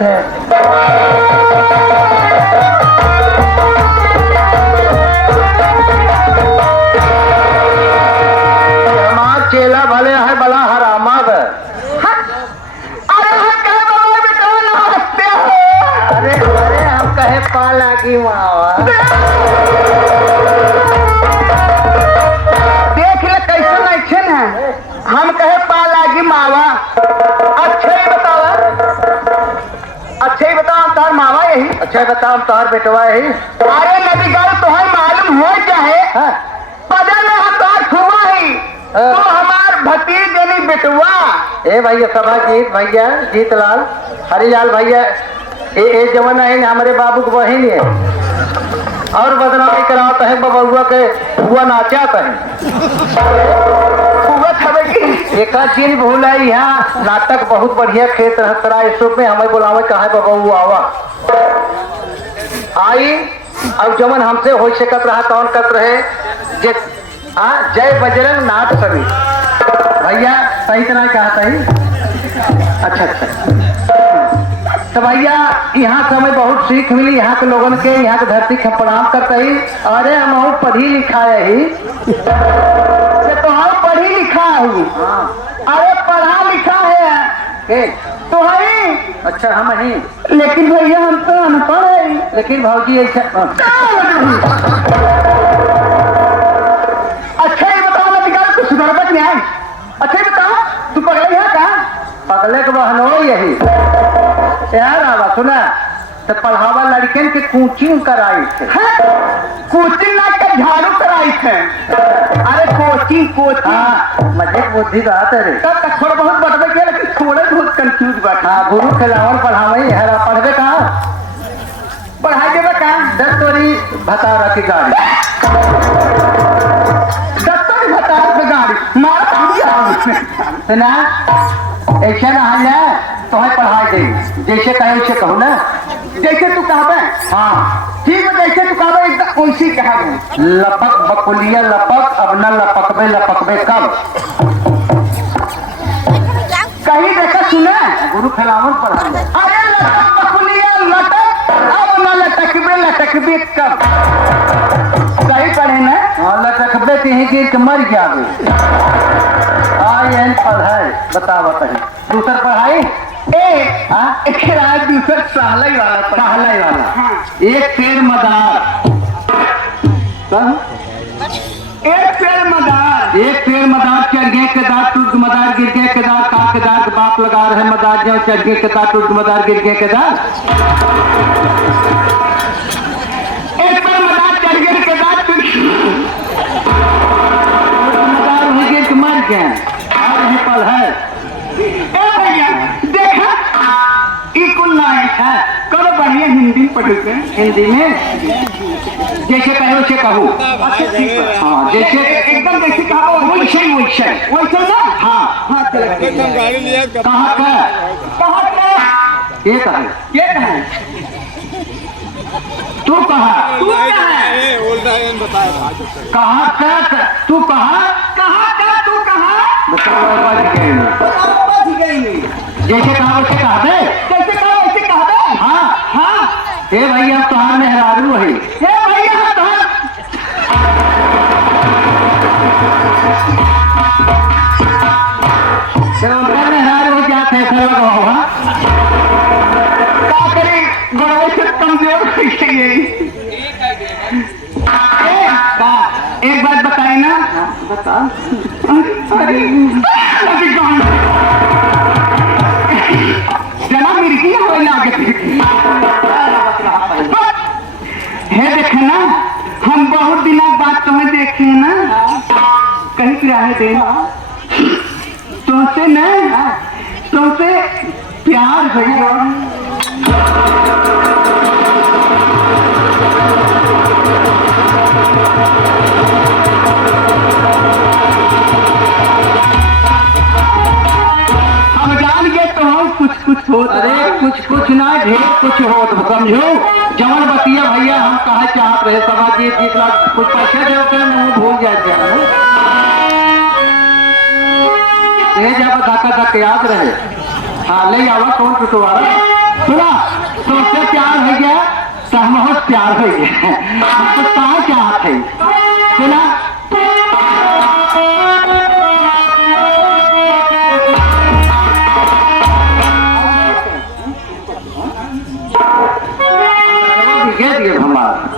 थे। हमारा चेला भले है बला हरामद। अरे अरे हम कहे पा लागी मावा। देख ले कैसे नहीं है, हम कहे पा लागी मावा। अच्छे ही बतावा, अच्छे ही बताओ तार मावा यही। अच्छा बताओ तार बेटवा यही। अरे नदी गाल तुम्हें मालूम हो चाहे पदल में हम तार छुआ ही तो हमार भतीज यानी बेटवा। ए भैया सभा जीत भैया जीतलाल हरिलाल भैया ए जमाना है हमारे बाबू को बहन है और बदनामी कराता है बबुआ के हुआ नाचाता है। एक चीज भूल आई यहाँ नाटक बहुत बढ़िया खेत रहता इसमें में हमें बुलावे कहा बबू आवा आई। अब जमन हमसे हो सकत रहा कौन करत रहे जे जय बजरंग नाथ सभी भैया सही तरह कहा सही। अच्छा अच्छा तो भैया यहाँ से हमें बहुत सीख मिली यहाँ के लोगों के यहाँ के धरती के प्रणाम करते ही। अरे हम पढ़ी लिखा है ही तो हम पढ़ी लिखा है। अरे पढ़ा लिखा है तो है। अच्छा हम ही लेकिन भैया हम तो अनपढ़ है। लेकिन भाजी ऐसा अच्छा ही बताओ ना निकाल कुछ सुधरबत नहीं है। अच्छा ही बताओ तू पगले है क्या? पगले के बहन हो यही यार आवा सुना तो पढ़ावा लड़कन के कोचिंग कराई थे। कोचिंग ना कर झाड़ू कराई थे। अरे कोचिंग कोचिंग हाँ मजे बुद्धि बात है रे। तब तक थोड़ा बहुत बटवे के लेकिन थोड़े बहुत कंफ्यूज बात। हाँ गुरु खिलावन पढ़ावे हरा पढ़वे कहाँ पढ़ाई देवे कहाँ? दस्तोरी भतारा की गाड़ी दस्तोरी भतारा की गाड़ी मारा सुना ऐसा ना है तो है पढ़ाई दे जैसे कहे वैसे कहो ना। जैसे तू कहबे हाँ ठीक है जैसे तू कहबे एकदम वैसे कहा। लपक बकुलिया लपक अब न लपकबे कब कहीं देखा सुने गुरु खिलावन पढ़ाई। अरे लटक बकुलिया लटक अब न लटकबे कब सही पढ़े ना। हाँ लटकबे कहीं गिर के मर जावे। पढ़ाई बता बताइए दूसर पढ़ाई एक दूसर सहलाई वाला हाँ। एक पेड़ मदार एक पेड़ मदार चढ़ गए के दांत टूट मदार गिर गए के दांत का के दांत बाप लगा रहे मदार जो चढ़ गए के दांत टूट मदार गिर गए के दांत। एक पेड़ मदार चढ़ गए के दांत टूट मदार हो गए के मर गए और पल है। भैया देखा कुल है करो बढ़िया हिंदी पढ़ते हिंदी में जैसे कहे वैसे कहूँ। हाँ जैसे एकदम जैसे कहा वैसे ना। हाँ गाड़ी लिया कहाँ का ये कहे तू कहा कहाँ का तू कहा तू कहा बताओ जैसे कहा वैसे कहा दे कैसे कहा वैसे कहा दे। हाँ हे भैया तुहार मेहरारू है हे भैया तुहार मेहरारू हो क्या थे क्या करे बड़ा से कमजोर एक बात बताए ना। बता जना मिर्गी हो है देखे ना हम बहुत दिनों बाद तुम्हें देखे ना कहीं किराए दे तुमसे न तुमसे प्यार भैया। हम जान गए तो हम कुछ हो। अरे कुछ ना ढेर कुछ हो तो समझो जवन बतिया भैया हम कहा चाहत रहे सभा जी जितना कुछ पैसे देते हैं वो भूल जाए जब धक्का धक्का याद रहे। हाँ ले आवा कौन टुटवारा सुना हम बहुत प्यार हो गए तो कहाँ क्या थे सुना दिए हमारा